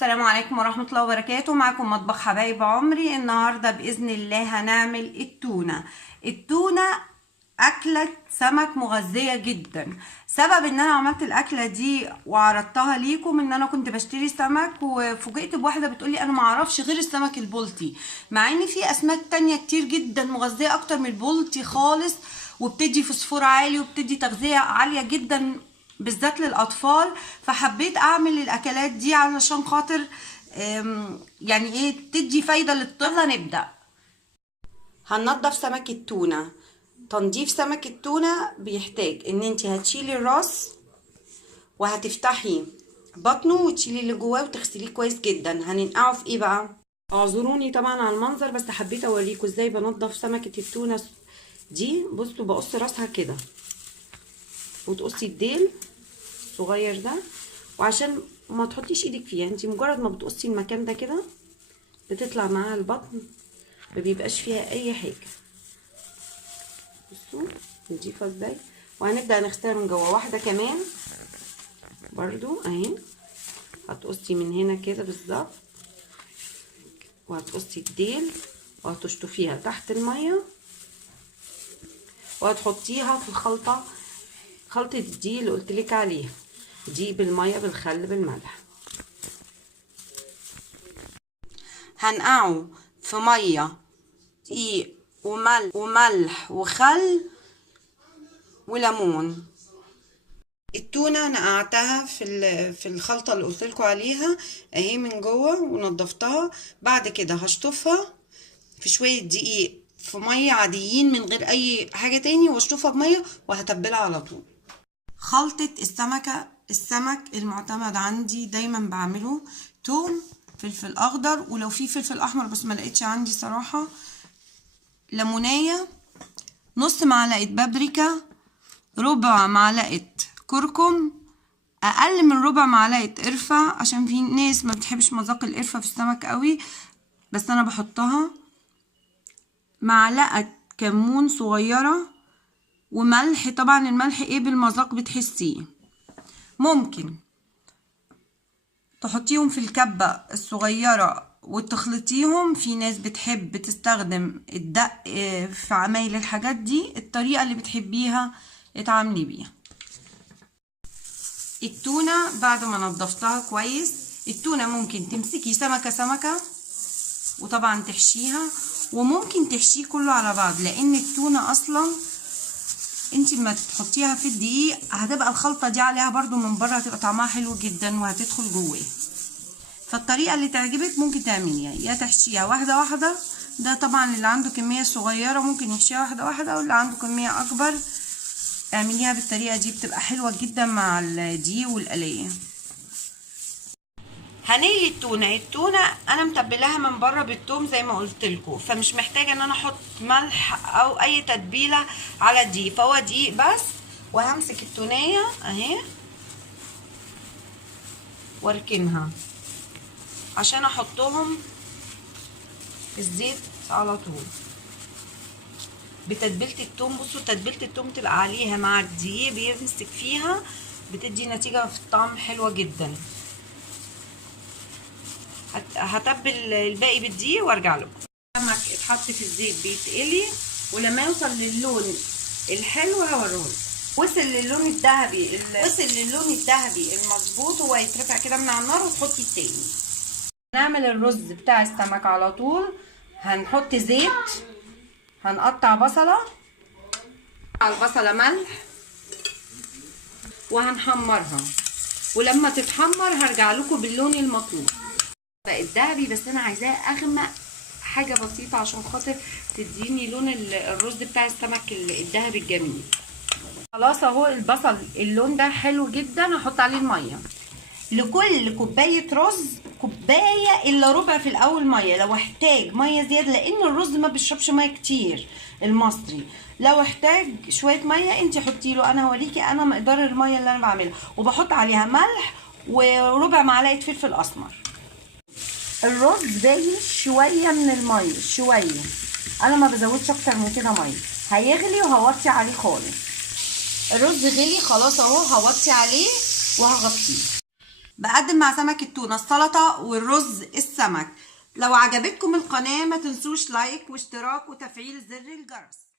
السلام عليكم ورحمة الله وبركاته. معكم مطبخ حبايب عمري. النهاردة بإذن الله هنعمل التونة أكلة سمك مغذية جدا. سبب ان انا عملت الأكلة دي وعرضتها ليكم ان انا كنت بشتري سمك وفوجئت بواحدة بتقولي انا معرفش غير السمك البلطي، مع ان في اسماك تانية كتير جدا مغذية اكتر من البلطي خالص، وبتدي فوسفور عالي وبتدي تغذية عالية جدا بالذات للاطفال. فحبيت اعمل الاكلات دي علشان خاطر يعني ايه تدي فايده للطفل. يلا نبدا. هننضف سمك التونه. تنظيف سمك التونه بيحتاج ان انت هتشيلي الراس وهتفتحي بطنه وتشيلي اللي جواه وتغسليه كويس جدا. هننقعه في ايه بقى؟ اعذروني طبعا على المنظر، بس حبيت اوريكم ازاي بنضف سمكه التونه دي. بصوا بقص راسها كده وتقصي الديل الصغير ده، وعشان ما تحطيش ايدك فيها، انت مجرد ما بتقصي المكان ده كده بتطلع معاها البطن، ما بيبقاش فيها اي حاجه. بصوا نضيفها ازاي. وهنبدا نغسلها من جوه. واحده كمان برضو اهي، هتقصي من هنا كده بالظبط، وهتقصي الديل وهتشطفيها تحت الميه وهتحطيها في الخلطه، خلطه الدقيق اللي قلتلك عليها، دي بالميه بالخل بالملح. هنقعه في ميه دقيق وملح وخل وليمون. التونه نقعتها في الخلطه اللي قلتلكوا عليها اهي من جوه ونضفتها. بعد كده هشطفها في شويه دقيق في ميه عاديين من غير اي حاجه تاني، واشطفها بميه وهتبلها على طول. خلطه السمك المعتمد عندي دايما بعمله توم، فلفل اخضر، ولو في فلفل احمر بس ما لقيتش عندي صراحه، ليمونيه، نص معلقه بابريكا، ربع معلقه كركم، اقل من ربع معلقه قرفه عشان في ناس ما بتحبش مذاق القرفه في السمك قوي بس انا بحطها، معلقه كمون صغيره، وملح. طبعا الملح ايه بالمذاق بتحسيه. ممكن تحطيهم في الكبة الصغيرة وتخلطيهم. في ناس بتحب تستخدم الدق في عمايل الحاجات دي، الطريقة اللي بتحبيها اتعاملي بيها. التونة بعد ما نضفتها كويس، التونة ممكن تمسكي سمكة وطبعا تحشيها، وممكن تحشيه كله على بعض، لان التونة اصلا انتي ما تحطيها في الدقيق هتبقى الخلطة دي عليها برضو من بره، هتبقى طعمها حلو جدا وهتدخل جواه. فالطريقة اللي تعجبك ممكن تعمليها، يا تحشيها واحدة واحدة، ده طبعا اللي عنده كمية صغيرة ممكن يحشيها واحدة واحدة، واللي عنده كمية اكبر اعمليها بالطريقة دي، بتبقى حلوة جدا مع الدقيق والقلية. هنقلي التونة انا متبلاها من بره بالثوم زي ما قلت لكم، فمش محتاجه ان انا احط ملح او اي تتبيله على دي، فهو دقيق بس. وهمسك التونيه اهي واركنها عشان احطهم في الزيت على طول بتتبيله الثوم. بصوا تتبيله الثوم تبقى عليها مع الدقيق بيمسك فيها، بتدي نتيجه في الطعم حلوه جدا. هتبل الباقي بالدقيق وارجع لكم. السمك اتحط في الزيت بيتقلي، ولما يوصل للون الحلو هوريهولكم. وصل للون الذهبي المظبوط، هو يترفع كده من على النار وتحطي التاني. نعمل الرز بتاع السمك على طول. هنحط زيت، هنقطع بصله، على البصله ملح وهنحمرها، ولما تتحمر هرجع لكم باللون المطلوب. بقت ذهبي بس انا عايزاه اغمق حاجه بسيطه عشان خاطر تديني لون الرز بتاع السمك الذهبي الجميل. خلاص اهو البصل اللون ده حلو جدا. هحط عليه الميه. لكل كوبايه رز كوبايه الا ربع في الاول ميه، لو احتاج ميه زياده لان الرز ما بيشربش ميه كتير المصري، لو احتاج شويه ميه انت حطي له. انا هوريكي انا مقدار الميه اللي انا بعملها، وبحط عليها ملح وربع معلقه فلفل اسمر. الرز باين شويه من الميه، شويه، انا ما بزودش اكتر من كده ميه. هيغلي وهوطي عليه خالص. الرز غلي خلاص اهو، هوطي عليه وهغطيه. بقدم مع سمك التونة السلطة والرز السمك. لو عجبتكم القناة ما تنسوش لايك واشتراك وتفعيل زر الجرس.